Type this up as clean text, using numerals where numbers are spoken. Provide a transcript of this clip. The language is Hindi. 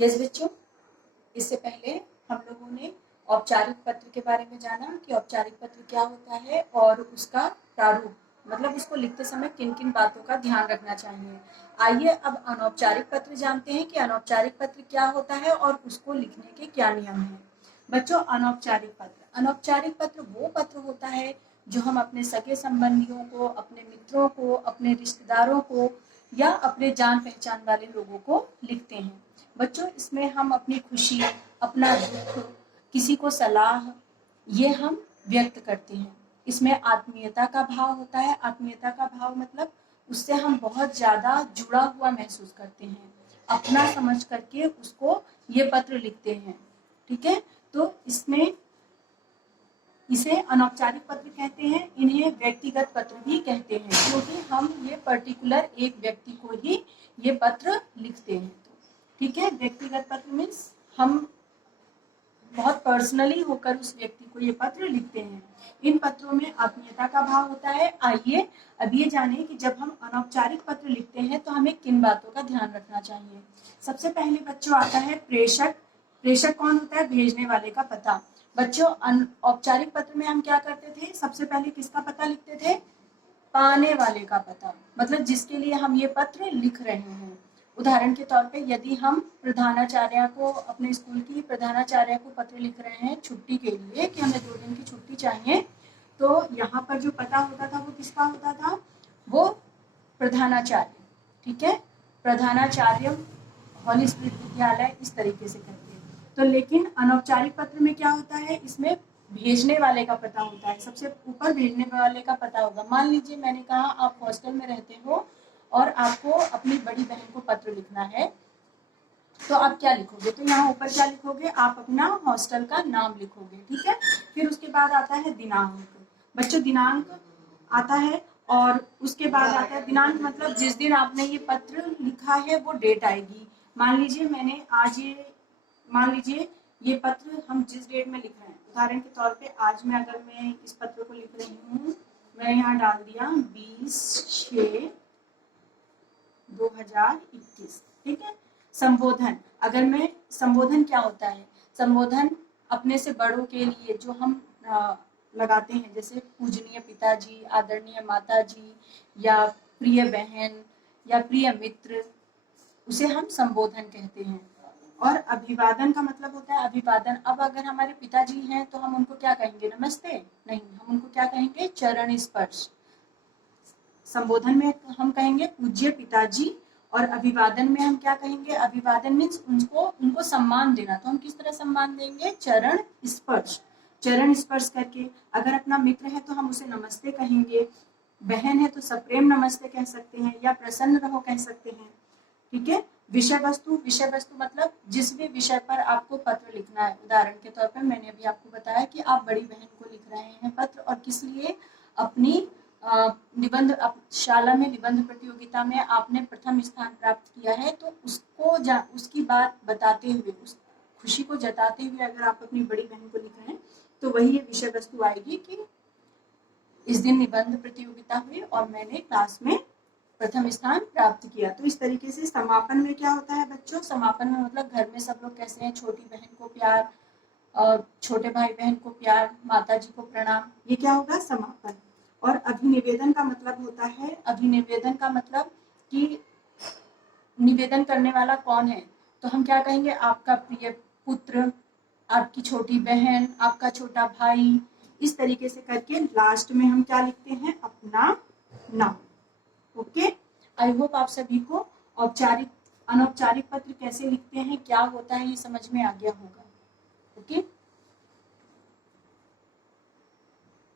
यस बच्चों, इससे पहले हम लोगों ने औपचारिक पत्र के बारे में जाना कि औपचारिक पत्र क्या होता है और उसका प्रारूप, मतलब उसको लिखते समय किन किन बातों का ध्यान रखना चाहिए। आइए अब अनौपचारिक पत्र जानते हैं कि अनौपचारिक पत्र क्या होता है और उसको लिखने के क्या नियम हैं। बच्चों, अनौपचारिक पत्र वो पत्र होता है जो हम अपने सगे संबंधियों को, अपने मित्रों को, अपने रिश्तेदारों को या अपने जान पहचान वाले लोगों को लिखते हैं। बच्चों, इसमें हम अपनी खुशी, अपना दुख, किसी को सलाह, ये हम व्यक्त करते हैं। इसमें आत्मीयता का भाव होता है। आत्मीयता का भाव मतलब उससे हम बहुत ज्यादा जुड़ा हुआ महसूस करते हैं, अपना समझ करके उसको ये पत्र लिखते हैं। ठीक है, तो इसमें इसे अनौपचारिक पत्र कहते हैं। इन्हें व्यक्तिगत पत्र भी कहते हैं क्योंकि हम ये पर्टिकुलर एक व्यक्ति को ही ये पत्र लिखते हैं। ठीक है, व्यक्तिगत पत्र मीन्स हम बहुत पर्सनली होकर उस व्यक्ति को ये पत्र लिखते हैं। इन पत्रों में आत्मीयता का भाव होता है। आइए अब ये जानें कि जब हम अनौपचारिक पत्र लिखते हैं तो हमें किन बातों का ध्यान रखना चाहिए। सबसे पहले बच्चों आता है प्रेषक। प्रेषक कौन होता है? भेजने वाले का पता। बच्चों, औपचारिक पत्र में हम क्या करते थे? सबसे पहले किसका पता लिखते थे? पाने वाले का पता, मतलब जिसके लिए हम ये पत्र लिख रहे हैं। उदाहरण के तौर पे यदि हम प्रधानाचार्य को, अपने स्कूल की प्रधानाचार्य को पत्र लिख रहे हैं छुट्टी के लिए कि हमें 2 दिन की छुट्टी चाहिए, तो यहाँ पर जो पता होता था वो किसका होता था? वो प्रधानाचार्य। ठीक है, प्रधानाचार्य हॉली स्पिरिट विद्यालय, इस तरीके से करके। तो लेकिन अनौपचारिक पत्र में क्या होता है? इसमें भेजने वाले का पता होता है। सबसे ऊपर भेजने वाले का पता होगा। मान लीजिए मैंने कहा आप हॉस्टल में रहते हो और आपको अपनी बड़ी बहन को पत्र लिखना है, तो आप क्या लिखोगे? तो यहाँ ऊपर क्या लिखोगे? आप अपना हॉस्टल का नाम लिखोगे। ठीक है, फिर उसके बाद आता है दिनांक। बच्चों, दिनांक आता है और उसके बाद आता है दिनांक, मतलब जिस दिन आपने ये पत्र लिखा है वो डेट आएगी। मान लीजिए ये पत्र हम जिस डेट में लिख रहे हैं, उदाहरण के तौर पे आज मैं अगर मैं इस पत्र को लिख रही हूँ, मैं यहाँ डाल दिया 20/6/2021। ठीक है, संबोधन। अगर मैं, संबोधन क्या होता है? संबोधन अपने से बड़ों के लिए जो हम लगाते हैं, जैसे पूजनीय पिताजी, आदरणीय माताजी, या प्रिय बहन या प्रिय मित्र, उसे हम संबोधन कहते हैं। और अभिवादन का मतलब होता है अभिवादन। अब अगर हमारे पिताजी हैं तो हम उनको क्या कहेंगे? नमस्ते? नहीं, हम उनको क्या कहेंगे? चरण स्पर्श। संबोधन में हम कहेंगे पूज्य पिताजी, और अभिवादन में हम क्या कहेंगे? अभिवादन मीन्स उनको सम्मान देना। तो हम किस तरह सम्मान देंगे? चरण स्पर्श। चरण स्पर्श करके। अगर अपना मित्र है तो हम उसे नमस्ते कहेंगे, बहन है तो सप्रेम नमस्ते कह सकते हैं, या प्रसन्न रहो कह सकते हैं। ठीक है, विषय वस्तु। विषय वस्तु मतलब जिस भी विषय पर आपको पत्र लिखना है। उदाहरण के तौर पर मैंने अभी आपको बताया कि आप बड़ी बहन को लिख रहे हैं पत्र, और किस लिए? अपनी निबंध, शाला में निबंध प्रतियोगिता में आपने प्रथम स्थान प्राप्त किया है, तो उसकी बात बताते हुए, उस खुशी को जताते हुए अगर आप अपनी बड़ी बहन को लिख रहे हैं तो वही ये विषय वस्तु आएगी कि इस दिन निबंध प्रतियोगिता हुई और मैंने क्लास में प्रथम स्थान प्राप्त किया। तो इस तरीके से समापन में क्या होता है बच्चों? समापन में मतलब घर में सब लोग कैसे हैं, छोटी बहन को प्यार, छोटे भाई बहन को प्यार, माता जी को प्रणाम, ये क्या होगा? समापन। और अभिनिवेदन का मतलब होता है, अभिनिवेदन का मतलब कि निवेदन करने वाला कौन है, तो हम क्या कहेंगे? आपका प्रिय पुत्र, आपकी छोटी बहन, आपका छोटा भाई, इस तरीके से करके लास्ट में हम क्या लिखते हैं? अपना नाम। ओके, आई होप आप सभी को औपचारिक अनौपचारिक पत्र कैसे लिखते हैं, क्या होता है, ये समझ में आ गया होगा।